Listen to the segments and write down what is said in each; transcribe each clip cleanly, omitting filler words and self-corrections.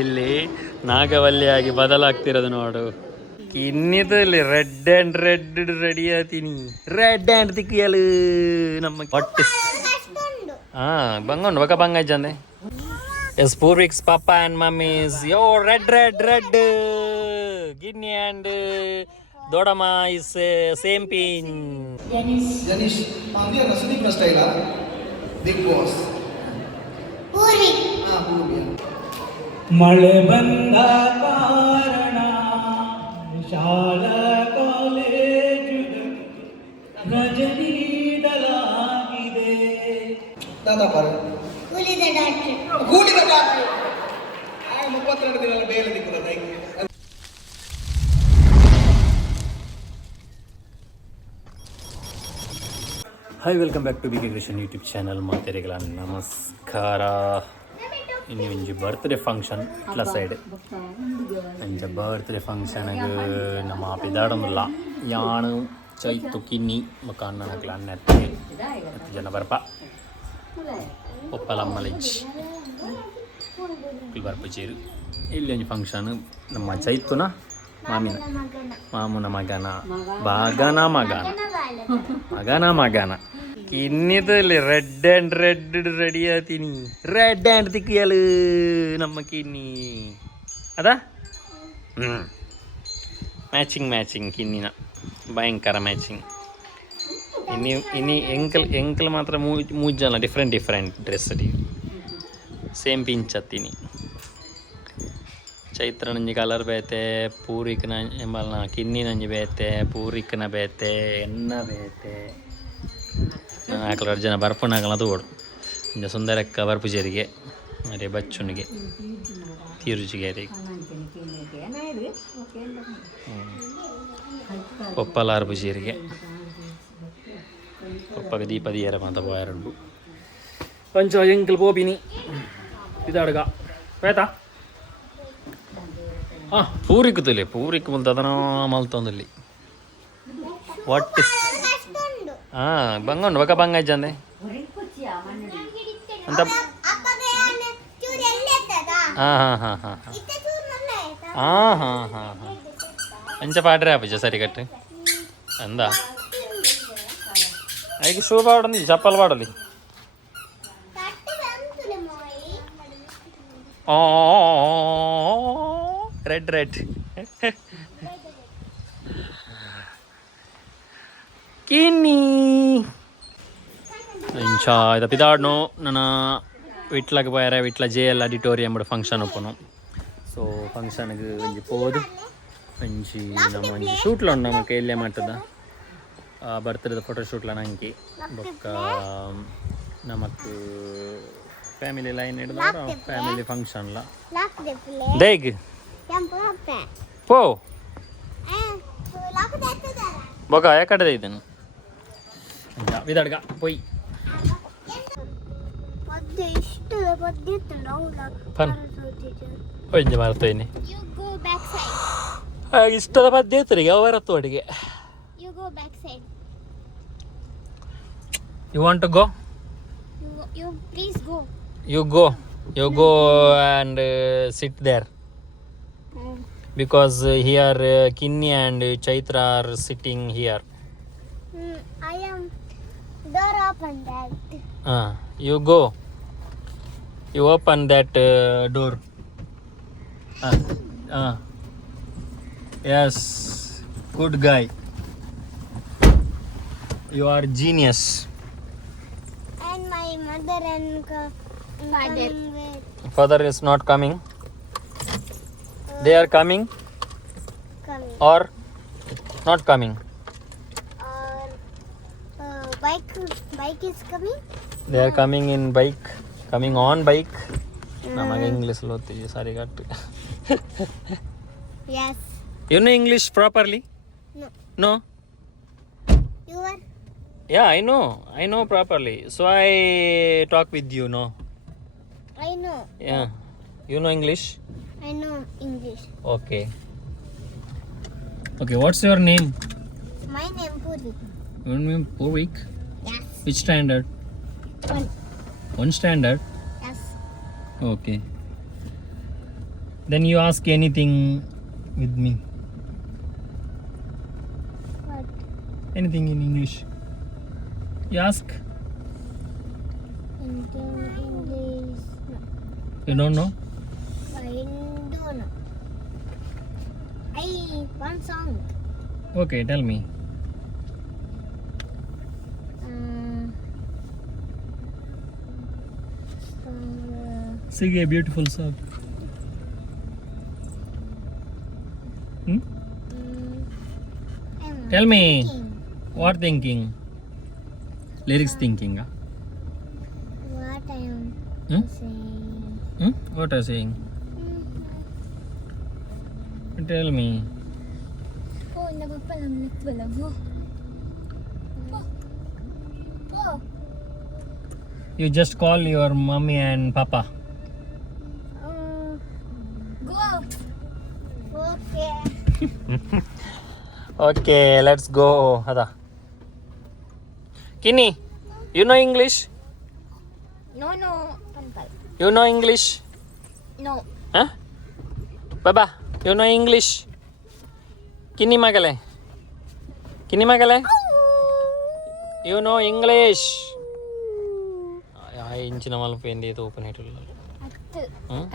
ಇಲ್ಲಿ ನಾಗವಲ್ಲಿಯಾಗಿ ಬದಲಾಗ್ತಿರೋದು ನೋಡು. ಕಿನ್ನಿದಲ್ಲಿ ರೆಡ್ ಆ್ಯಂಡ್ ರೆಡ್ ರೆಡಿ ಆತೀನಿ. ರೆಡ್ ಆ್ಯಂಡ್ ತಿಕ್ಕಿಯಲು ನಮ್ಮ ಹೊಟ್ಟೆ ಬಂಗೊಂಡು ಬಕ ಬಂಗಜ್ಜಂದೆ. ಎಸ್ ಪೂರ್ವಿಕ್ಸ್ ಪಾಪ ಆ್ಯಂಡ್ ಮಮ್ಮೀಸ್ ಯೋ red red red Ginni and ದೊಡಮ್ಮ ಇಸ್ ಸೇಮ್ ಪಿನ್. ಜನೀಶ್ ಮಾಂದಿಯ ಸುದೀಪ್ ಸ್ಟೈಲ ಬಿಗ್ ಬಾಸ್ ಮಳೆ ಬಂದ ಕಾರಣ ಶಾಲಾ ಕಾಲೇಜು ರಜೆ ನೀಡಲಾಗಿದೆ. ಗೂಡಿದ ಡಾಕ್ಟರ್ 32 ದಿನ ಬೇರೆ ದಿಕ್ಕದ. Hi, welcome back to big creation YouTube channel. ಮಾತೆರೆಗಳ ನಮಸ್ಕಾರ. ಇನ್ನು ಒಂಜಿ ಬರ್ತ್ಡೇ ಫಂಕ್ಷನ್ ಇಟ್ಲ ಸೈಡ್ ಅಂಚ ಬರ್ತ್ಡೇ ಫಂಕ್ಷನ್ಗೆ ನಮ್ಮ ಪಿದಾಡಂಬಲ್ಲ ಯಾಣು ಚೈತು ಕಿನ್ನಿ ಮುಖ ಅಣ್ಣನಕ್ಲ ಅಣ್ಣಕ್ಕೆ 10 ಜನ ಬರ್ಪ ಒಪ್ಪಲಮ್ಮಲಿಜ್ ಬರ್ಪಚೇರು. ಇಲ್ಲಿ ಒಂಜಿ ಫಂಕ್ಷನ್ ನಮ್ಮ ಚೈತುನ ಮಾಮುನ ಮಗನ ಮಗನ ಕಿನ್ನಿದಲ್ಲಿ ರೆಡ್ ಆ್ಯಂಡ್ ರೆಡ್ ರೆಡಿ ಆತೀನಿ. ರೆಡ್ ಆ್ಯಂಡ್ ತಿಕ್ಕಿಯಲು ನಮ್ಮ ಕಿನ್ನಿ ಅದಾ ಮ್ಯಾಚಿಂಗ್ ಕಿನ್ನಿನ ಭಯಂಕರ ಮ್ಯಾಚಿಂಗ್. ಇನ್ನು ಎಂಕಲ್ ಮಾತ್ರ ಮೂಜಲ್ಲ ಡಿಫ್ರೆಂಟ್ ಡ್ರೆಸ್ ಅಡಿ ಸೇಮ್ ಪಿಂಚ್ ಹತ್ತೀನಿ. ಚೈತ್ರ ನಂಜಿ ಕಲರ್ ಬೇತೆ, ಪೂರಿಕ್ನ ಎಂಬಲ್ನ ಕಿನ್ನಿ ನಂಜಿ ಬೇತೆ, ಪೂರಿಕ್ನ ಬೇತೆ, ಎನ್ನ ಬೇತೆ. ನಾಲ್ಕು ಜನ ಬರ್ಪುನಾಗಲ ತೋಡು ಇಂಜ ಸುಂದರಕ್ಕ ಬರ್ಪುಜೇರಿಗೆ ಅದೇ ಬಚ್ಚುನಿಗೆ ತೀರುಜಿಗೆ ಒಪ್ಪಲಾರು ಪುಜೇರಿಗೆ ಒಪ್ಪಗ ದೀಪ ದಿಯರ ಮಾತ ಪೋಯರಂಡು ಪಂಚ ಎಂಕಲ್ ಪೋಪಿನಿ ಇದಾಡ್ಗ ಬೇತಾ ಪೂರಿಕ್ ಮುಲ್ತದನ ಮಲ್ತೊಂದಲ್ಲಿ ವಾಟ್ ಇಸ್ ಬಂಗೊಂಡು ಬಕ ಬಂಗಜ್ಜಂದೆ ಅಂತ. ಹಾಂ ಅಂಚ ಪಾಡ್ರೆ ಆಪಜ ಸರಿ ಕಟ್ಟು ಅಂದ ಐಗೆ ಶೂ ಪಾಡಲಿ ಚಪ್ಪಲ್ ಪಾಡಲಿ. ರೆಡ್ ಕಿನ್ನಿ ಇಂಚ ಇದು ಪಿದಾಡ್ನು ನನ್ನ ವಿಟ್ಲಗೆ ಪೋಯಾರೆ. ವಿಟ್ಲ JL ಆಡಿಟೋರಿಯಂ ಫಂಕ್ಷನ್ ಒಪ್ಪನು. ಸೊ ಫಂಕ್ಷನ್ಗೆ ಒಂಜಿ ಪೋದು ಒಂಜಿ ನಮ್ಮ ಒಂಜಿ ಶೂಟ್ಲ ಉಂಡು ನಮಗೆ ಇಲ್ಲೇ ಮಾಡ್ತದ ಬರ್ತ್ಡೇದ ಫೋಟೋ ಶೂಟ್ಲ ನಂಗೆ ಬೊಕ್ಕ ನಮಕ್ ಫ್ಯಾಮಿಲಿ ಲೈನ್ ಹಿಡಿದ ಫ್ಯಾಮಿಲಿ ಫಂಕ್ಷನ್ಲ ದೇಗ್ ಪೋ ಬೊಕ ಯಾಕಡೆ ಇದ್ದೇನೆ ವಿದಡ್ಗ ಪೊಯ್ ಫನ್ ಒಂಜ ಮಾರ್ತೇನೆ ಇಷ್ಟದ ಪದ್ಯ ಇರ್ತರಿಗೆ ಅವರತ್ತು ಒಟ್ಟಿಗೆ. You want to go? You go and sit there because here Kinni and Chaitra are sitting here. I am door open that. You go. You open that door. Yes, good guy. You are genius. And my mother and Father is not coming. They are coming or not coming. Bike is coming. They are coming in bike, coming on bike. Namaga English lo tiye sari gattu. Yes. You know English properly? No. You are? Yeah, I know properly. So I talk with you, no? I know. Yeah. You know English? I know English. Okay, what's your name? My name Puri. Your name Purvik? Yes. Which standard? One standard? Yes. Okay. Then you ask anything with me. What? Anything in English. You ask. English. No. You don't know? I don't know. One song. Okay, tell me. Sing a beautiful song. Hmm? Tell me. What thinking? Lyrics thinking. What I am Hmm? saying. What are you saying? Tell me. Oh, nagpapalamlit wala mo. Oh. You just call your mommy and papa. Go. Okay. Okay, let's go. Hada. Kini, you know English? No. Panpal. You know English? No. Huh? Baba, you know English? Kini magale? You know English? ఇంచిన వాళ్ళు పోయింది ఏదో open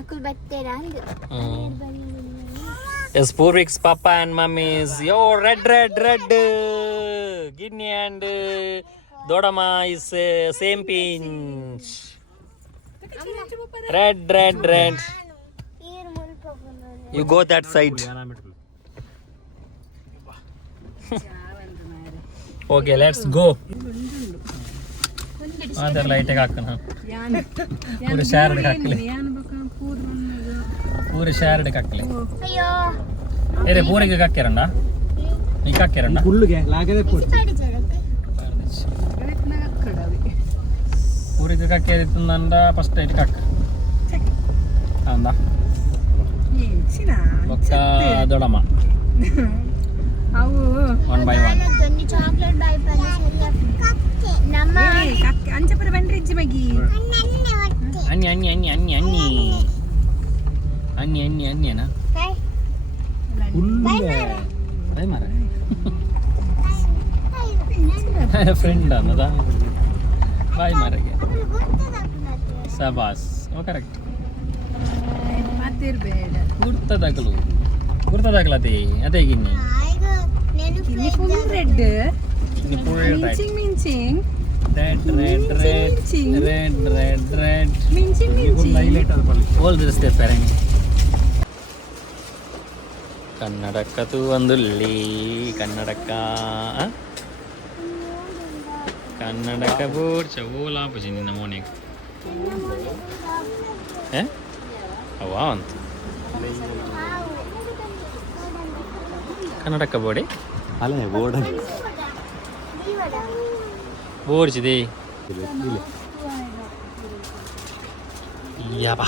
Akul battera and. Yes, Purvik's papa and mummy is red. Guinea and Dodama is same pinch. Red. You go that side. Okay, let's go. Other light ಹಾಕನ ಪೂರ ಶಾರ್ಡ್ ಹಾಕಲಿ ಪೂರ ಶಾರ್ಡ್ ಹಾಕಲಿ Ayo. ಏರೆ ಪೂರಿಗೆ ಹಾಕ್ಯಾರಂಡ ಈಗ ಹಾಕ್ಯಾರಂಡ ಹುಲ್ಲುಗೆ ಲಾಗದೆ ಕೊಡು Padi jarate. ಪೂರಿಗೆ ಹಾಕ್ಯಾರಿತ್ತಂದ first ಐಟ್ ಹಾಕ ಅಂದ ಒಕ್ಕ ದೊಡಮ್ಮ ಅವು 1 by 1 Donni chocolate buy panna sariya. Namma. ಅಂಚಪುರ ಬಂದ್ರೆ ಇಜ್ಜಿ ಮಗಿ ಅನ್ನಿನಾ Kai. ಅದೇ ಮಾರ ಫ್ರೆಂಡ್ ಅನ್ನದ ಬಾಯ್ ಮಾರಿಗೆ ಸಬಾಸ್ ಓ ಕರೆಕ್ಟ್ ಮಾತಿರ್ಬೇಡ ಗುರ್ತದಾಗಲತಿ ಅದೇ ಗಿನ್ನಿ Aigo nenu ಕಿನ್ನಿ ಫುಲ್ ರೆಡ್ ಮಿಂಚಿಂಗ್ ಮಿಂಚಿಂಗ್ red ಮಿಂಚಿಂಗ್ all this they pairing ಕನ್ನಡಕ್ಕದು ಒಂದುಳ್ಳಿ ಕನ್ನಡಕ ಬೋರ್ಚ ಓಲಾ ಪುಜಿ ನಿನ್ನ ಮೋನಿಗೆ ಅವ ಅಂತ ಕನ್ನಡಕ ಬೋಡಿ ಅಲ್ಲ ಬೋರ್ಡ್ ಬೋರ್ಚಿದೆ ಯಾಬಾ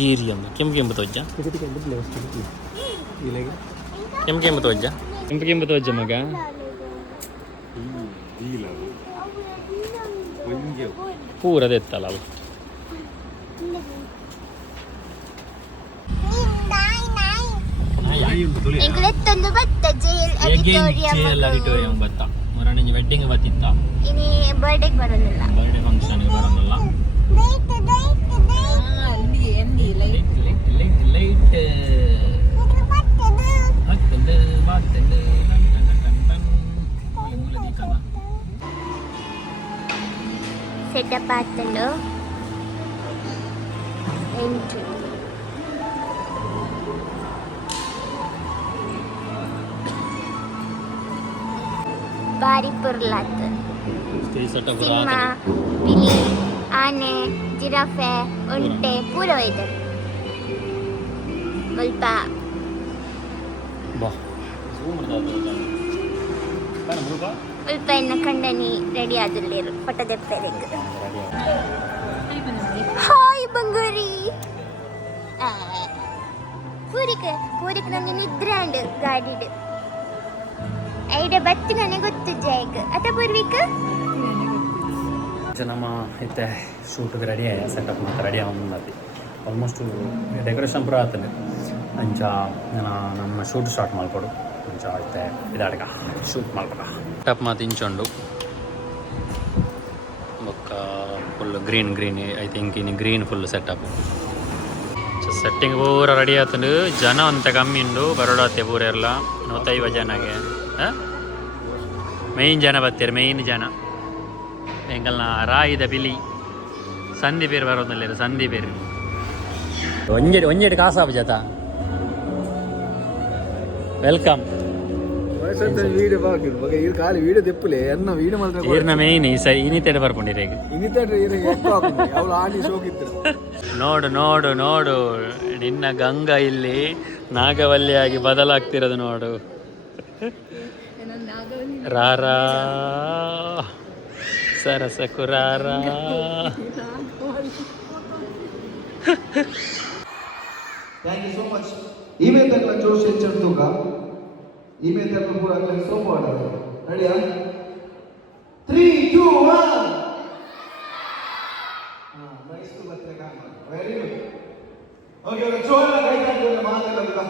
ಈರಿಯಂ ಕೆಂಪು ತೋಜ್ಜ ಕೆಂಪು ತೋಜ್ಜ ಮಗ ಪೂರದೆತ್ತಲ್ಲ ಅಲ್ಲ Englettondu batta jail ಆಡಿಟೋರಿಯಂ ಬತ್ತ ಮರಣ ವೆಡ್ಡಿಂಗ್ ಬತ್ತಿತ್ತ ini birthday ಬರಲಿಲ್ಲ ಬರ್ಡೇ ಫಂಕ್ಷನ್ಗೆ ಬರೋಲ್ಲ ಅಲ್ಲಿ ಎಲ್ಲಿ ಲೈಟ್ ಲೈಟ್ ಸೆಟಪ್ ಆತಲು ಎಂಟ್ರಿ ಭಾರಿ ಪುರ್ಲಾತ್ ಸಿಂಹ ಪಿಲಿ ಆನೆ ಜಿರಾಫೆ ಒಂಟೆ ಪೂರ ಒಯ್ದರು ಸ್ವಲ್ಪ ಸ್ವಲ್ಪ ಇನ್ನು ಕಂಡನಿ ರೆಡಿ ಆದಿಲ್ಲೇರು ಫೋಟೋ ತೆಪ್ಪರಿಗೆ ಹಾಯ್ ಬಂಗಾರಿ ಪೂರಿಕ ನನಗೆ ನಿದ್ರೆ ಅಂಡ್ ಗಾಡಿಡ್ ಐಡ ಬತ್ತಿ ನನಗೆ ಗೊತ್ತು ಜೈಗ್ ಅತ ಪೂರ್ವಿಕ ನಮ್ಮ ಇತ್ತೆ ಶೂಟ್ಗೆ ರೆಡಿ ಆಯ ಸೆಟಪ್ ಮಾತ್ರ ರೆಡಿ ಆಗಿ ಆಲ್ಮೋಸ್ಟ್ ಡೆಕೋರೇಷನ್ ಪೂರ ಆತದೆ ಅಂಚ ನಮ್ಮ ಶೂಟ್ ಸ್ಟಾರ್ಟ್ ಮಾಡ್ಕೊಡು ಅಂಚ ಆಯ್ತೆ ಇದಾಡ್ಗ ಶೂಟ್ ಮಾಡ್ಬೇಕ ಟಪ್ ಮಾತು ಇಂಚೊಂಡು ಬೊಕ್ಕ ಫುಲ್ ಗ್ರೀನ್ ಐ ಥಿಂಕ್ ಇನ್ನು ಗ್ರೀನ್ ಫುಲ್ ಸೆಟಪ್ ಸೆಟ್ಟಿಂಗ್ ಪೂರ ರೆಡಿ ಆತಂಡು ಜನ ಅಂತ ಕಮ್ಮಿ ಉಂಡು ಬರೋಡಾತೆ ಪೂರ ಎಲ್ಲ 150 ಜನಗೆ ಮೇಯ್ನ್ ಜನ ಬರ್ತೀರಿ ಮೇಯ್ನ್ ಜನ ಎಂಕಲ್ನ ರಾಯಿದ ಬಿಲಿ ಸಂಧಿ ಬೇರು ಬರೋದಲ್ಲ ಸಂಧಿ ಬೇರು ಒಂಜೆಡ್ ಕಾಸಾಬ್ ಜತ ವೆಲ್ಕಮ್ വീഡിയോ ബാക്കിയുണ്ട് മക ഈ കാല് വീഡിയോ തെപ്പില്ലേ എന്ന വീഡിയോ മാത്രം ಈರ್ನ ಮೇಯ್ನ್ ಇನ್ನಿತೇಡೆ ಬರ್ಕೊಂಡಿರಿ ಈಗ ಅವಳು ಆಡಿ ಸೋಗಿದ್ರು ನೋಡು ನೋಡು ನೋಡು ನಿನ್ನ ಗಂಗಾ ಇಲ್ಲಿ ನಾಗವಲ್ಲಿಯಾಗಿ ಬದಲಾಗ್ತಿರೋದು ನೋಡು ರಾರಾ ಸರಸ ಕುರಾರ thank you so much email तक जोश चढ़ दूंगा ईमेल तक पूरा कर सो पड़ा रेडी 3 2 1 हां नाइस टू बच्चे का वेरी गुड ओके ओके जोर कई का जोर मार लगा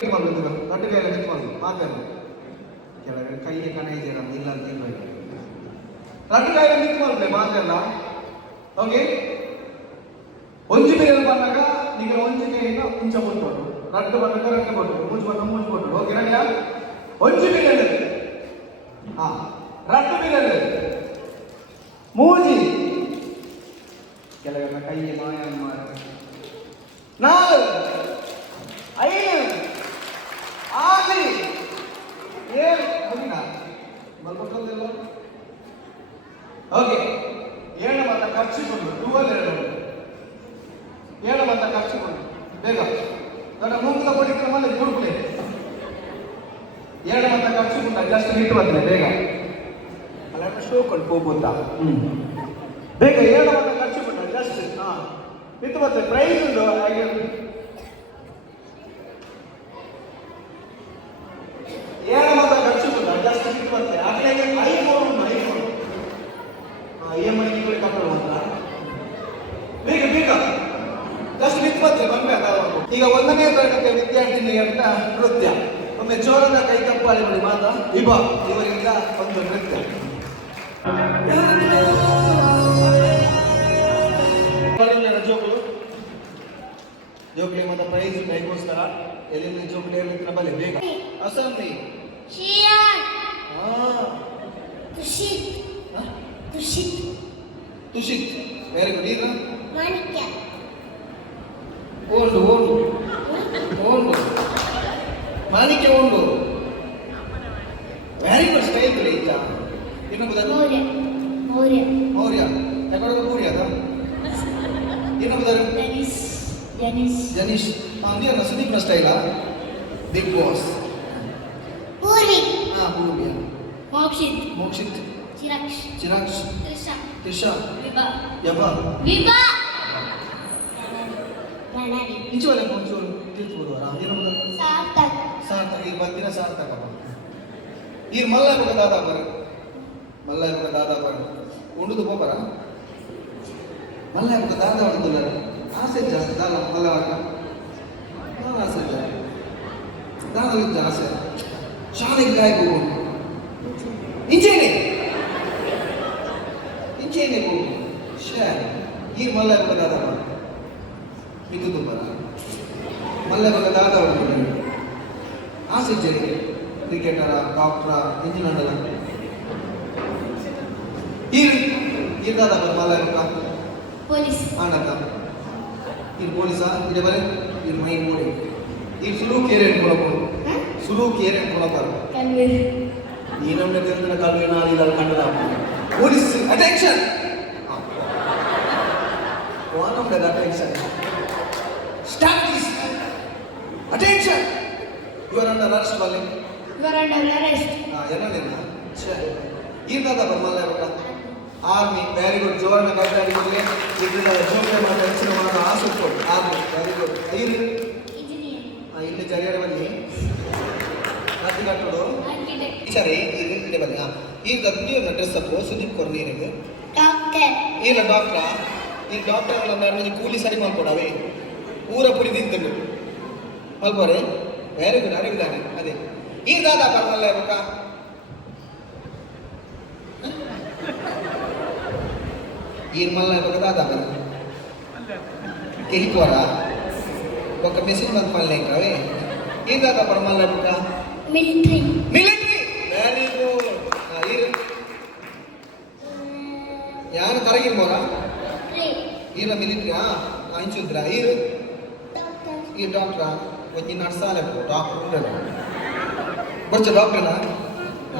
के मार लगा कट के लगे मार कर क्या लगा कई ये कने जरा मिला दिन में कट के लगे मार करना ओके ಒಂಜಿ ಬೇರೆ ಬಂದಾಗ ಈಗ ಒಂಜಿ ಕೈಯಿಂದ ಮುಂಚ ಮುಟ್ಕೊಡು ರಟ್ಟು ಬಂದಾಗ ರಟ್ಟು ಕೊಟ್ಟು ಮುಂಚ ಕೊಟ್ಟು ಓಕೆ ರೆಡಿಯಾ ಒಂಜಿ ಬೇರೆ ಹಾ ರಟ್ಟು ಬೇರೆ ಮೂಜಿ ಕೆಲವೆಲ್ಲ ಕೈಗೆ ಮಾಯ ಮಾಡಿ 4 5 6 7 ಹೋಗಿನಾ ಬಲ್ಬಕ್ಕಲ್ಲ ಓಕೆ 7 ಮತ್ತೆ ಖರ್ಚು ಕೊಡು 12 7 ಬಂದ ಖರ್ಚು ಮಾಡಿ ಬೇಗ ದೊಡ್ಡ ಮುಂದೆ ಪಡಿಕೆ ಮೇಲೆ ಗುರುಕುಲೆ 7 ಬಂದ ಖರ್ಚು ಮಾಡಿ ಜಸ್ಟ್ ಹಿಟ್ ಬಂದ್ರೆ ಬೇಗ ಅಲ್ಲ ಶೋ ಕೊಟ್ಟು ಹೋಗ್ಬೋದಾ ಬೇಗ 7 ಬಂದ ಖರ್ಚು ಮಾಡಿ ಜಸ್ಟ್ ಹಿಟ್ ಬಂದ್ರೆ ಪ್ರೈಸ್ ಉಂಟು ಹಾಗೆ 7 ಬಂದ ಖರ್ಚು ಮಾಡಿ ಜಸ್ಟ್ ಹಿಟ್ ಬಂದ್ರೆ ಹಾಗೆ ಐಫೋನ್ EMI ಕೂಡ ಕಟ್ಟಲು ಬಂದ ಬೇಗ ಬೇಗ ಜಸ್ಟ್ ನಿಂತ್ಬಂದ್ರೆ ಬಂದೆ ಈಗ 1ನೇ ತರಗತಿಯ ವಿದ್ಯಾರ್ಥಿನಿಯರ ನೃತ್ಯ ಒಮ್ಮೆ ಜೋರದ ಕೈ ತಪ್ಪಾಳಿ ಮಾಡಿ ಮಾತಾ ವಿಭಾ ಇವರಿಂದ ಒಂದು ನೃತ್ಯ ಜೋಕುಲು ಜೋಕುಲಿ ಮತ್ತೆ ಪ್ರೈಸ್ ಕೈಗೋಸ್ಕರ ಎಲ್ಲಿಂದ ಜೋಕುಲಿ ಹೇಳಿದ್ರೆ ಬಲೆ ಬೇಗ ಅಸಮ್ಮಿ ಶಿಯಾನ್ ತುಷಿತ್ ವೆರಿ ಗುಡ್ ಈಗ ಮಾಣಿಕ್ಯ ಓಂಡು ಮಾಣಿಕ್ಯ ಓಂಡು ವೆರಿ ಗುಡ್ ಸ್ಟೈಲ್ ಇತ್ತ ಇನ್ನೊಬ್ಬ ಮೌರ್ಯ ಯಾಕಡೆ ಮೌರ್ಯ ಅದ ಇನ್ನೊಬ್ಬ ಜನೀಶ್ ಅಂದಿಯಲ್ಲ ಸುದೀಪ್ನ ಸ್ಟೈಲಾ ಬಿಗ್ ಬಾಸ್ ಪೂರ್ವಿ ಪೂರ್ವಿಯ ಮೋಕ್ಷಿತ್ ಚಿರಾಕ್ಷ್ ತ್ರಿಷಾ ಯಬಾ ಇಂಚು ಒಲೆ ಒಂಚೂರು ತಿಳ್ಕೊಬೋದವರ ಏನಂಬುದು ಸಾರ್ಥಕ ಈಗ ಬಂದಿನ ಸಾರ್ಥಕ ಈಗ ಮಲ್ಲಾಯಬಗ ದಾದಾಬರ ಉಂಡುದು ಹೋಗರ ಮಲ್ಲಾಯಬಗ ದಾದ ಹೊಡೆದಿಲ್ಲ ಆಸೆ ಜಾಸ್ತಿ ದಾಲ ಮಲ್ಲವಾಗ ಆಸೆ ದಾದ ಆಸೆ ಶಾಲೆಗೆ ಗಾಯಕ ಹೋಗೋದು ಇಂಚೇನೆ ಹೋಗು ಶೇ ಈಗ ಮಲ್ಲಾಯಬಗ ದಾದಾಬರ ಇದು ತುಂಬರ ಮಲ್ಲಾಯಬಗ ದಾದ ಹೊಡೆದಿಲ್ಲ ಆಸೆ ಜರಿ ಕ್ರಿಕೆಟರ ಡಾಕ್ಟರ ಇಂಜಿನಿಯರ್ ಈ ದಾದಾಬರ ಮಲ್ಲಾಯಬಗ ಪೊಲೀಸ್ ಆಡಕ ಈ ಪೊಲೀಸಾ ಇದೆ ಬರೆ ಈ ಮೈ ನೋಡಿ ಈ ಸುಲು ಕೇರೆ ಕೊಡಬಹುದು ಈ ನಮ್ಮನೆ ತಿಳಿದ ಕಲ್ವಿ ನಾಲಿಲ್ಲ ಕಂಡದ police attention one of the attention start this attention you are under arrest balling ಏನಲ್ಲ ಈ ದಾದಾಬರ ಮಲ್ಲಾಯಬಗ ಆರ್ಮಿ ವೆರಿ ಗುಡ್ ಜೋರನ್ನ ಕಟ್ಟಾಡಿ ಹೋಗಲಿ ಇದನ್ನ ಜೋಕೆ ಮಾಡಿ ಹೆಸರು ಮಾಡೋ ಆಸೆ ಕೊಡು ಆರ್ಮಿ ವೆರಿ ಗುಡ್ ಇಲ್ಲಿ ಜರಿಯರ ಬನ್ನಿ ಅತಿ ಕಟ್ಟೋದು ಸರಿ ಇಲ್ಲಿ ಬನ್ನಿ ಈಗ ದುನಿಯರ ಡ್ರೆಸ್ ಅಪ್ ಸುದೀಪ್ ಕೊರ್ನಿ ನಿಮಗೆ ಡಾಕ್ಟರ್ ಇಲ್ಲ ಡಾಕ್ಟರ್ ಈ ಡಾಕ್ಟರ್ ಕೂಲಿ ಸರಿ ಮಾಡ್ಕೊಡವೆ ಊರ ಪುರಿ ತಿಂತಂಡು ಅಲ್ಬೋರೆ ವೆರಿ ಗುಡ್ ಅರಿವಿದ್ದಾನೆ ಅದೇ ಈ ದಾದ ಪರ್ಮಲ್ಲ ಬೊಕ್ಕ ಈ ಮಲ್ಲ ಬೊಕ್ಕ ದಾದ ಬರ ಕೆಹಿಕೋರ ಬೊಕ್ಕ ಮೆಸಿನ್ ಬಂದ್ ಮಲ್ಲ ಇಂಕವೆ ಈ ದಾದ ಪರ್ಮಲ್ಲ ಬೊಕ್ಕ ಮಿಲಿಟರಿ ಮಿಲಿಟರಿ ವೆರಿ ಗುಡ್ ಇರು ಯಾರು ತರಗಿರ್ಬೋದ ಈರ ಮಿಲಿಟರಿ ಅಂಚುದ್ರ ಈರು ಈ ಡಾಕ್ಟ್ರ ಒಂಜಿ ನಡ್ಸಾಲೆ ಡಾಕ್ಟರ್ ಉಂಡಲ್ಲ ಬರ್ಚ ಡಾಕ್ಟರ್ನ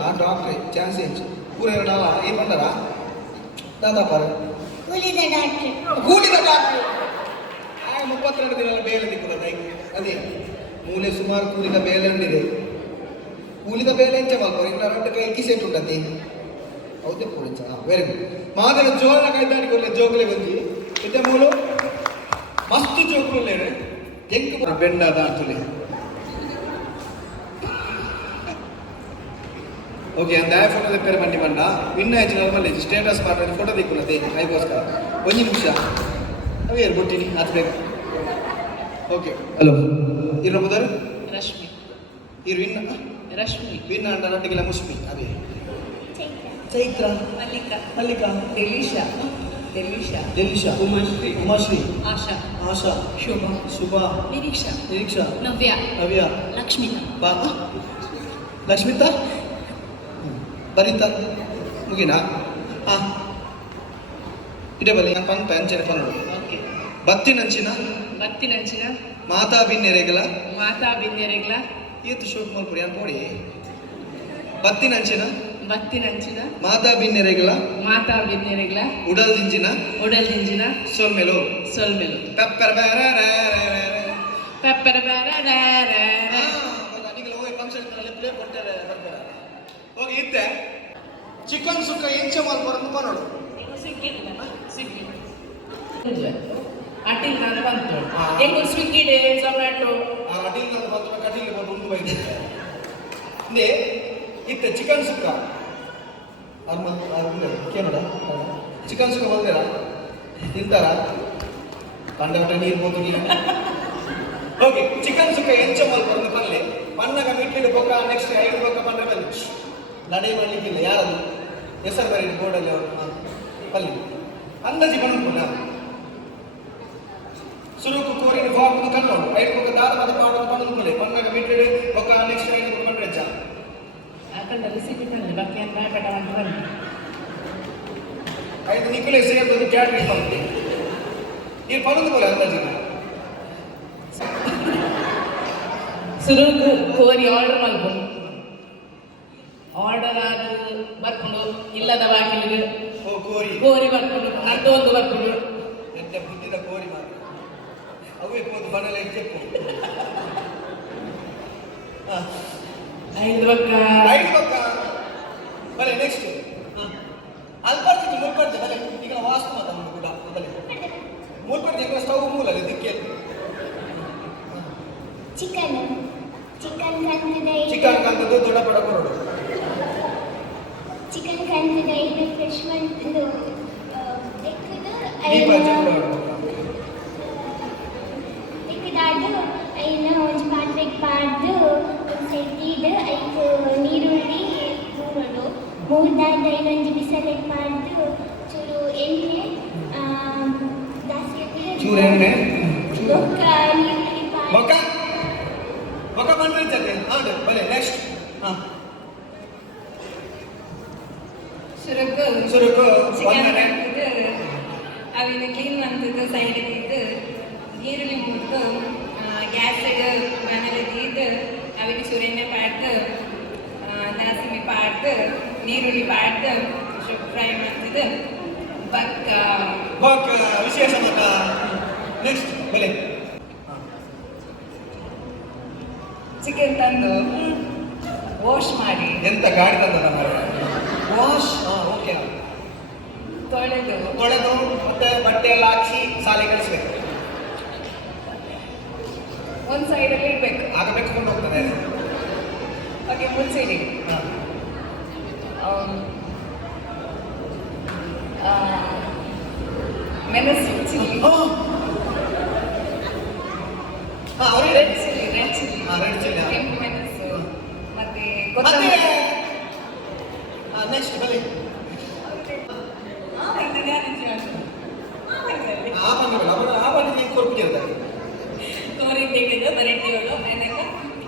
ಆ ಡಾಕ್ಟ್ರೆ ಚಾನ್ಸ್ ಏಂಚು ಪೂರ ಎರಡಲ್ಲ ಏನು ಬಂದಾರ ದಾದಾ ಪಾರ ಕೂಡಿದ ಡಾಕ್ಟ್ರು 32 ದಿನ ಬೇಲೆ ದಿಕ್ಕದ ಅದೇ ಮೂಲೆ ಸುಮಾರು ಕೂಲಿದ ಬೇಲೆ ಉಂಡಿದೆ ಕೂಲಿದ ಬೇಲೆ ಎಂಚ ಮಾಡ್ಬೋದು ಇನ್ನ 2 ಕೈ ಕಿಸೆಟ್ ಉಂಟಂತೆ ಹೌದೇ ಪೂರಿಂಚ ವೆರಿ ಗುಡ್ ಮಾದರ ಜೋಳನ ಕೈದಾಡಿ ಕೊಡ್ಲೆ ಜೋಗಲೆ ಬಂದಿ ಇತ್ತೆ ಮೂಲು ಮಸ್ತ್ ಜೋಗುಲೇನೆ ಎಂಕ್ ಬೆಂಡಾದ ಅಂತಲೇ ಓಕೆ ಅಂದ ಫೋಟೋ ತೆಪ್ಪರೆ ಮಂಡಿ ಬಂಡ ವಿನ್ನ ಹೆಚ್ಚಿನ ಮಲ್ಲಿ ಸ್ಟೇಟಸ್ ಮಾಡಿ ಫೋಟೋ ದಿಕ್ಕುನತೆ ಐಗೋಸ್ಕರ ಒಂದು ನಿಮಿಷ ಅವೇ ಬೊಟ್ಟಿನಿ ಹಾಕ್ಬೇಕು ಓಕೆ ಹಲೋ ಇರೋ ಮೊದಲು ರಶ್ಮಿ ಇರು ವಿನ್ನ ರಶ್ಮಿ ವಿನ್ನ ಅಂಡ ರೊಟ್ಟಿಗೆಲ್ಲ ಮುಷ್ಮಿ ಅದೇ ಚೈತ್ರ ಮಲ್ಲಿಕಾ ಮಲ್ಲಿಕಾ ಡೆಲಿಶಾ ಡೆಲಿಶಾ ಡೆಲಿಶಾ ಉಮಾಶ್ರೀ ಉಮಾಶ್ರೀ ಆಶಾ ಆಶಾ ಶೋಭ ಶುಭಾ ನಿರೀಕ್ಷಾ ನಿರೀಕ್ಷಾ ನವ್ಯ ನವ್ಯ ಲಕ್ಷ್ಮಿತಾ ಬಾ ಲಕ್ಷ್ಮಿತಾ ಬರೀತಾ ಮುಗಿನಾ ಹಾಂ ಇಡೇ ಬಲ್ಲಿ ನಾನು ಪಂಪ ಅಂಚನೆ ಪನ್ನೋಡು ಓಕೆ ಬತ್ತಿನಂಚಿನ ಬತ್ತಿನಂಚಿನ ಮಾತಾ ಬಿನ್ನೆರೆಗಲ ಮಾತಾ ಬಿಂದೆರೆಗ್ಲ ಈತು ಶಿವಕುಮಾರ್ಪುರಿ ಯಾರು ನೋಡಿ ಬತ್ತಿನಂಚಿನ ಬತ್ತಿನಂಚಿನ ಮಾತಾ ಬಿನ್ನೆರೆಗಲ ಮಾತಾ ಬಿಂದೆರೆಗ್ಲ ಉಡಲ್ ದಿಂಜಿನ ಉಡಲ್ ದಿಂಜಿನ ಸೊಲ್ಮೆಲು ಸೊಲ್ಮೆಲು ಪೆಪ್ಪರ್ ಬೇರೆ ಪೆಪ್ಪರ ಬೇರೆ ಹೋಗಿ ಫಂಕ್ಷನ್ ಪ್ಲೇ ಕೊಡ್ತಾರೆ ಬರ್ತಾರೆ ಹೋಗಿ ಇತ್ತೆ ಚಿಕನ್ ಸುಕ್ಕ ಎಂಚ ಮಾಡ್ಬಾರ್ದು ನೋಡು ಅಟ್ಟಿಲ್ ನಾನು ಬಂತು ಹೆಂಗು ಸ್ವಿಗ್ಗಿ ಡೇ ಝೊಮ್ಯಾಟೊ ಆ ಅಡಿಲ್ ನಮ್ಮ ಬಂದ ಕಟಿಲಿ ಬಂದು ಉಂಡು ಬೈದೆ ಇಂದೇ ಇತ್ತೆ ಚಿಕನ್ ಸುಕ್ಕ ಕೇಳೋಡ ಚಿಕನ್ ಸುಕ್ಕ ಬಂದಿರ ತಿಂತಾರ ಕಂಡಗಟ್ಟ ನೀರು ಬೋದು ನೀರು ಓಕೆ ಚಿಕನ್ ಸುಕ್ಕ ಎಂಚ ಮಾಡ್ಬಾರ್ದು ಪಲ್ಲೆ ಮಣ್ಣಾಗ ಮಿಟ್ಟಿಡು ಬೊಕ್ಕ ನೆಕ್ಸ್ಟ್ 5 ಬೊಕ್ಕ ಬಂದ್ರೆ ಬನ್ನಿ ನಡೆ ಮಾಡಲಿಕ್ಕಿಲ್ಲ ಯಾರದು ಹೆಸರು ಬರೀ ಬೋರ್ಡಲ್ಲಿ ಅವರು ಪಲ್ಲೆ ಅಂದಾಜಿ ಬಣ್ಣ ಸುರುಕು ಕೋರಿನ ಫಾರ್ಮ್ ಕನ್ನೋಡು 5 ಬೊಕ್ಕ ದಾದ ಮತ್ತೆ ಪಾವಡ ಪಣ್ಣು ಮಣ್ಣಾಗ ಮಿಟ್ಟಿಡು ಬೊಕ್ಕ ನೆಕ್ಸ್ಟ್ 5 ಬೊಕ್ಕ ಬಂದ್ರೆ ಹೆಚ್ಚ ಯಾಕಂದ್ರೆ ರೆಸಿಪಿ ತಂದ್ರೆ ಬಾಕಿ ಅಂತ ಬೇಡ ಅಂತ ಬನ್ನಿ 5 ನಿಕ್ಕಲೆ ಸೇರಿದ್ದು ಕ್ಯಾಟ್ರಿಂಗ್ ಬಂದು ಈ ಪಣ್ಣು ಬೋಲೆ ಅಂದಾಜಿನ ಸುರುಕು ಕೋರಿ ಆರ್ಡರ್ ಮಾಡ್ಬೋದು ಆರ್ಡರ್ ಆದ ಬರ್ಕೊಂಡು ಇಲ್ಲದ ಬಾಗಿಲಿಗೆ ಓ ಕೋರಿ ಕೋರಿ ಬರ್ಕೊಂಡು ನಂದು ಒಂದು ಬರ್ಕೊಂಡು ಎಂತ ಬುದ್ಧಿದ ಕೋರಿ ಮಾತ್ರ ಅವೇ ಕೋದು ಬಣಲೆ ಚೆಕ್ಕು 5 ಬೊಕ್ಕ 5 ಬೊಕ್ಕ ಬಲೆ ನೆಕ್ಸ್ಟ್ ಅಲ್ಪರ್ತಿ ಮುಲ್ಪರ್ತಿ ಬಲೆ ಈಗ ವಾಸ್ತು ಮಾತ ಕೂಡ ಬಲೆ ಮುಲ್ಪರ್ತಿ ಈಗ ಸ್ಟವ್ ಮೂಲ ಇದಕ್ಕೆ ಚಿಕನ್ ಚಿಕನ್ ಕಂತದ್ದು ದೊಡ್ಡ ಪಡ ಕೊರೋಡು ಚಿಕನ್ ಕಂದಿದ ಇದು ಫ್ರೆಶ್ ಇದು ದೀಪ ಇಕ್ಕದಾದು ಇನ್ನು ಒಂದು ಪಾತ್ರೆಗೆ ಪಾಡ್ದು ಒಂದು ಸೆಟ್ಟಿದ್ದು ಐದು ನೀರುಳ್ಳಿ ಮೂರೋಡು ಮೂರ್ದಾದ ಇನ್ನೊಂದು ಬಿಸಲಿಗೆ ಪಾಡ್ದು ಚೂರು ಎಣ್ಣೆ ಚೂರು ಎಣ್ಣೆ ಬೊಕ್ಕ ನೀರುಳ್ಳಿ ಬೊಕ್ಕ ಬೊಕ್ಕ ಬಂದ್ರೆ ಜೊತೆ ಹೌದು ಬಲೆ ನೆಕ್ಸ್ಟ್ ಸುರುಕು ಒಂದನೆ ಅವಿನ ಕ್ಲೀನ್ ಮಾಡ್ತಿದ್ದು ಸೈಡಿಗೆ ಇದ್ದು ನೀರುಳ್ಳಿ ಮುಟ್ಟು ಗ್ಯಾಸಿಗೆ ಮನೇಲಿ ಇದ್ದು ಅವಿನ ಸುರೆಣ್ಣೆ ಪಾಡ್ದು ನರಸಿಂಹಿ ಪಾಡ್ದು ನೀರುಳ್ಳಿ ಪಾಡ್ದು ಫ್ರೈ ಮಾಡ್ತಿದ್ದು ಬಕ್ಕ ಬೊಕ್ಕ ವಿಶೇಷ ಮತ ನೆಕ್ಸ್ಟ್ ಬಲೆ ಚಿಕನ್ ತಂದು ವಾಶ್ ಮಾಡಿ ಎಂತ ಗಾಡಿ ತಂದ ವಾಶ್ ಓಕೆ ತೊಳೆದು ಮತ್ತೆ ಬಟ್ಟೆ ಎಲ್ಲ ಹಾಕಿ ಸಾಲೆ ಕಳಿಸ್ಬೇಕು ಒಂದು ಸೈಡಲ್ಲಿ ಇಡಬೇಕು ಆಗ ಬೆಕ್ಕೊಂಡು ಹೋಗ್ತದೆ ಓಕೆ ಮುಚ್ಚಿ ಮೆಣಸು ರೆಡ್ ಚಿಲ್ಲಿ ರೆಡ್ ಚಿಲ್ಲಿ ಕೆಂಪು ಮೆಣಸು ಮತ್ತೆ ಮತ್ತೆ ಕೊತ್ತಂಬರಿ ನೆಕ್ಸ್ಟ್ ಬನ್ನಿ ಆ ಬಣ್ಣ ನೀವು ಕೊರ್ಪು ಹೇಳ್ತಾರೆ ಕೋರಿಂಗ್ ಬರೆಂಟಿಗಳು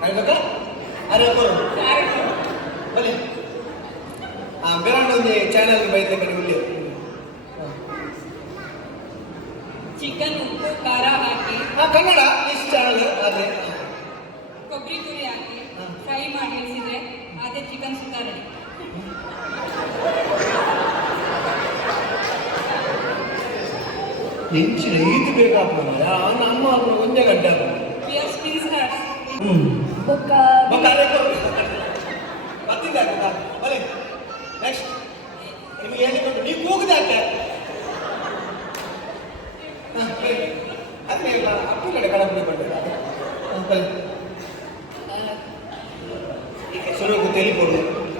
ಆಯ್ತಾ ಅರೆ ಕೊರು ಬನ್ನಿ ಬೇರೆ ಒಂದು ಚಾನಲ್ ಬೈತೆ ಕಡೆ ಉಳ್ಳಿ ಚಿಕನ್ ಉಪ್ಪು ಖಾರ ಹಾಕಿ ಕನ್ನಡ ಇಷ್ಟು ಚಾನಲ್ ಅದೇ ಕೊಬ್ಬರಿ ತುರಿ ಹಾಕಿ ಫ್ರೈ ಮಾಡಿ ಇಳಿಸಿದ್ರೆ ಅದೇ ಚಿಕನ್ ಸುಕ್ಕ ರೆಡಿ. ಹೆಂಚಿನ ಈತು ಬೇಕಾಗ್ತದೆ ನಮ್ಮ ಒಂದೇ ಗಂಟೆ ಪ್ಯೂರ್ ಸ್ಪೀಸ್ ಹರ್ಟ್ಸ್ ಬೊಕ್ಕ ಅದೇ ಬರ್ತಿದ್ದ ಬನ್ನಿ ನೆಕ್ಸ್ಟ್ ನಿಮಗೆ ಹೇಳಿಕೊಂಡು ನೀವು ಕೂಗದೆ ಆಗ್ತದೆ ಅದೇ ಇಲ್ಲ ಅಪ್ಪು ಕಡೆ ಕಳಪಡಿ ಬಂದಿದೆ ಸುರಗು ತೆಲಿಕೊಡು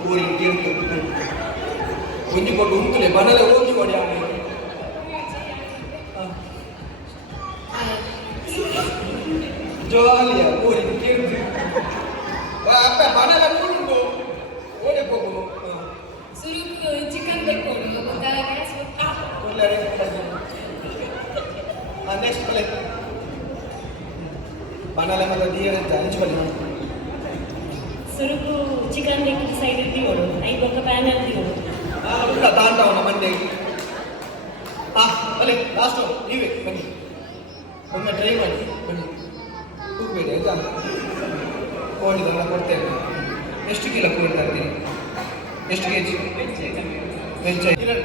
ಊರಿಗೆ ತೀರ್ತು ಗುಂಜಿ ಕೊಟ್ಟು ಉಂಟುಲೆ ಬನಲೆ ಓದಿ ಕೊಡಿ ಜೋಲಿಯ ಊರಿಗೆ ತೀರ್ತು ಅಪ್ಪ ಬನಲ ಕೂಡು ಓಡಿ ಹೋಗು ಸುರುಕು ಚಿಕನ್ ತೆಕ್ಕೊಂಡು ಒಳ್ಳೆ ನೆಕ್ಸ್ಟ್ ಬಲೆ ಬನಲೆ ಮತ್ತೆ ದೀರ ಹಂಚು ಬಲಿ ಸುರುಕು ಚಿಕನ್ ಸೈಡ್ ಇಟ್ಟಿಗೋಡು ಐದು ಒಕ್ಕ ಪ್ಯಾನಲ್ ಇಟ್ಟಿಗೋಡು ತಾಂಡವನ ಮಂಡೆ ಬಲೆ ಲಾಸ್ಟು ನೀವೇ ಬನ್ನಿ ಒಮ್ಮೆ ಟ್ರೈ ಮಾಡಿ ಬನ್ನಿ ಕೂಗಬೇಡಿ ಆಯ್ತಾ ಕೋಳಿದೆಲ್ಲ ಕೊಡ್ತೇನೆ ಎಷ್ಟು ಕಿಲೋ ಕೋಳಿ ತರ್ತೀನಿ ಎಷ್ಟು K G veg Kiran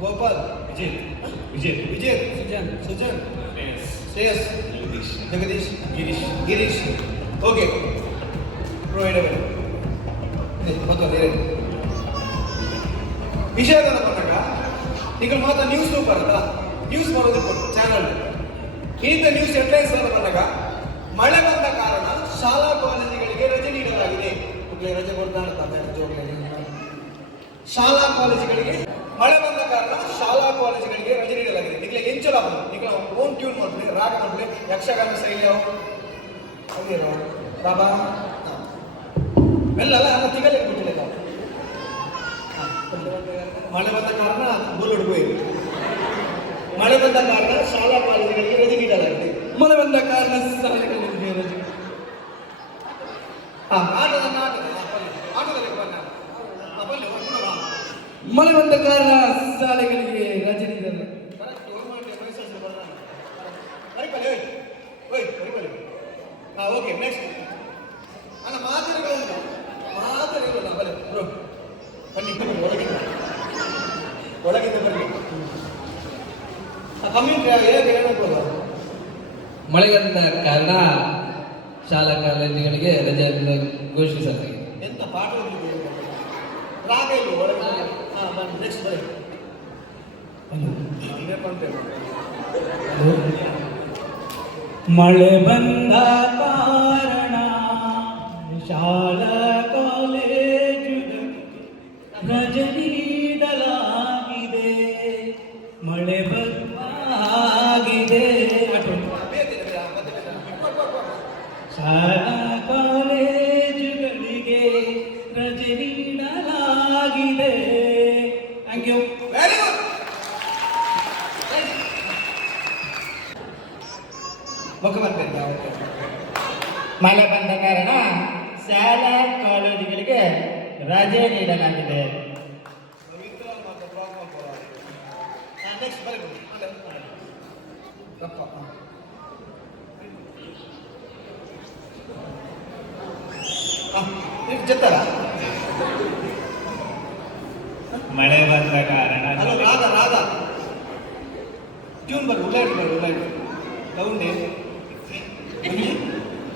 Gopal Vijay Sujan Shreyas Jagadish Girish okay providable ಮತ್ತೊಂದು ವಿಷಯದಲ್ಲಿ ಬಂದಾಗ ಈಗ ಮಾತ್ರ ನ್ಯೂಸ್ ಬರುತ್ತಲ್ಲ ನ್ಯೂಸ್ ಬರೋದು ಚಾನಲ್ ಇಂಥ ನ್ಯೂಸ್ ಹೆಡ್ಲೈನ್ಸ್ ಎಲ್ಲ ಬಂದಾಗ ಮಳೆ ಬಂದ ಕಾರಣ ಶಾಲಾ ಕಾಲೇಜುಗಳಿಗೆ ರಜೆ ನೀಡಲಾಗಿದೆ ರಜೆ ಶಾಲಾ ಕಾಲೇಜುಗಳಿಗೆ ಮಳೆ ಬಂದ ಕಾರಣ ಶಾಲಾ ಕಾಲೇಜುಗಳಿಗೆ ರಜೆ ನೀಡಲಾಗಿದೆ ನಿಖಿಲ ಎಂಚಲ ನಿಖಿಲ ಓನ್ ಟ್ಯೂನ್ ಮಾಡ್ಲಿ ರಾಗ ಮಾಡ್ಲಿ ಯಕ್ಷಗಾನ ಶೈಲಿ ಅದೇ ಬಾಬಾ ಮೆಲ್ಲ ಅಲ್ಲ ತಿಗಲೇ ಬಿಟ್ಟಿಲ್ಲ ಮಳೆ ಬಂದ ಕಾರಣ ಬುಲ್ಲುಡು ಹೋಯಿತು ಮಳೆ ಬಂದ ಕಾರಣ ಶಾಲಾ ಕಾಲೇಜುಗಳಿಗೆ ರಜೆ ನೀಡಲಾಗಿದೆ ಮಳೆ ಬಂದ ಕಾರಣ ಶಾಲೆಗಳಿಗೆ ರಜೆ ಮಳೆ ಬಂದ ಕಾರಣ ಶಾಲೆಗಳಿಗೆ ರಜೆ ನೀಡಲಾಗಿದೆ ಓಕೆ ನೆಕ್ಸ್ಟ್ ಅಲ್ಲ ಮಾದರಿಗಳು ಬಲೆ ಬ್ರೋ ಬನ್ನಿ ಒಳಗಿಂದ ಬರಲಿ ಕಮ್ಮಿಂಗ್ ಹೇಳಬಹುದು ಮಳೆ ಬಂದ ಕಾರಣ ಶಾಲಾ ಕಾಲೇಜುಗಳಿಗೆ ರಜೆಯನ್ನು ಘೋಷಿಸಲಾಗಿದೆ. ಎಂತ ಪಾಠ ರಾಗ ಇಲ್ಲ ಒಳಗೆ ಬನ್ನಿ ನೆಕ್ಸ್ಟ್ ಬನ್ನಿ ಮಳೆ ಬಂದ ಕಾರಣ ಶಾಲಾ ಕಾಲೇಜು ರಜೆ ನೀಡಲಾಗಿದೆ ಮಳೆ ಬಂದಾಗಿದೆ ಶಾಲಾ ಕಾಲೇಜುಗಳಿಗೆ ರಜೆ ನೀಡಲಾಗಿದೆ. Thank you. Very good. ಮಳೆ ಬಂದ ಕಾರಣ ಶಾಲಾ ಕಾಲೇಜುಗಳಿಗೆ ರಜೆ ನೀಡಲಾಗಿದೆ. ಮಳೆ ಬಂದ ಕಾರಣ ರಾಧ ಟ್ಯೂನ್ ಬರು ಉಳ್ಳಾಡಿ ಲೌಂಡೆ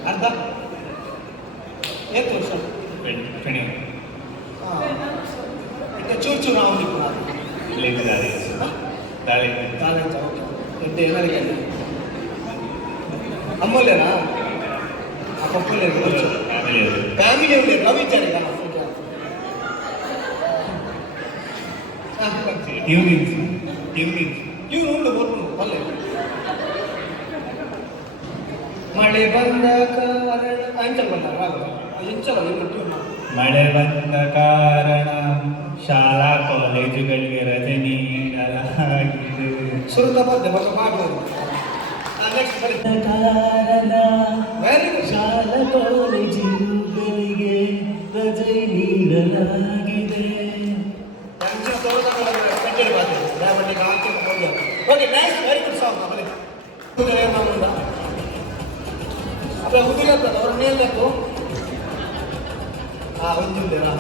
ಅರ್ಧ ಏತು ವರ್ಷ ಚೂರು ಚೂರು ಏನಾರಿಗೆ ಅಮ್ಮೋಲ್ಯನಾ ಪಪ್ಪಲ್ಯ ಫ್ಯಾಮಿಲಿ ಉಂಡೆ ರವಿಚಾರಿ ಟ್ಯೂನ್ ಉಂಟು ಬರ್ಬೋದು ಅಲ್ಲೇ ಮಳೆ ಬಂದ ಕಾರಣ ಅಂಚಲ್ ಬಂದಾಗ ಎಂಚಲ ಮಳೆ ಬಂದ ಕಾರಣ ಶಾಲಾ ಕಾಲೇಜುಗಳಿಗೆ ರಜೆ ನೀಡಲಾಗಿದೆ. ಸುಳ್ಳ ಬಂದೆ ಮಗ ಮಾಡ್ಬೋದು. ನೆಕ್ಸ್ಟ್ ಬರೀ ಕಾರಣ ವೆರಿ ಗುಡ್. ಶಾಲಾ ಕಾಲೇಜುಗಳಿಗೆ ರಜೆ ನೀಡಲಾಗಿದೆ. Okay nice very good song ಬರೀ ಹುಡುಗರೇ ಮಾಮೂಲ ಅಪ್ಪ ಹುಡುಗ ಅವ್ರ ಮೇಲ್ಬೇಕು ಒಂದಿದ್ದೇನಾ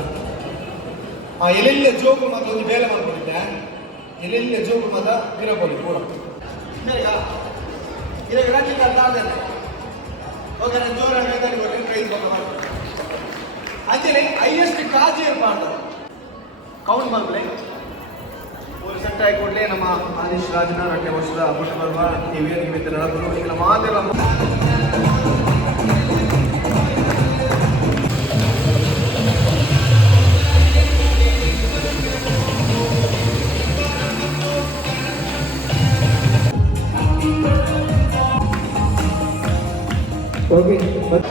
ಎಲ್ಲೆಲ್ಲ ಜೋಗು ಮತ್ತು ಒಂದು ಬೇರೆ ಮಾಡ್ಕೊಂಡಿದ್ದೆ ಎಲ್ಲೆಲ್ಲ ಜೋಗು ಮತ ಇರಬಹುದು ಕೂಡ ಇದಕ್ಕೆ ರಾಜ್ಯಕ್ಕೆ ಅರ್ಥ ಆಗ್ತದೆ ಓಕೆ ನಾನು ಜೋರ ಮೇದಾನಿ ಹೋಗಿ ಪ್ರೈಸ್ ಮಾಡ್ತೀನಿ ಅಂಜನೆ ಹೈಯೆಸ್ಟ್ ಕಾಜಿ ಇರಬಾರ್ದು ಕೌಂಟ್ ಮಾಡ್ಬಿಡಿ ಒಂದು ಸೆಟ್ ಆಗಿ ಕೊಡ್ಲಿ ನಮ್ಮ ಆದೀಶ್ ರಾಜನ 2ನೇ ವರ್ಷದ ಪುಟ್ಟಪರ್ವ ಈ ವೇದಿಕೆ ಮಿತ್ರರು ಈಗ ನಮ್ಮ ಮಾತೆಲ್ಲ Wait. Wait.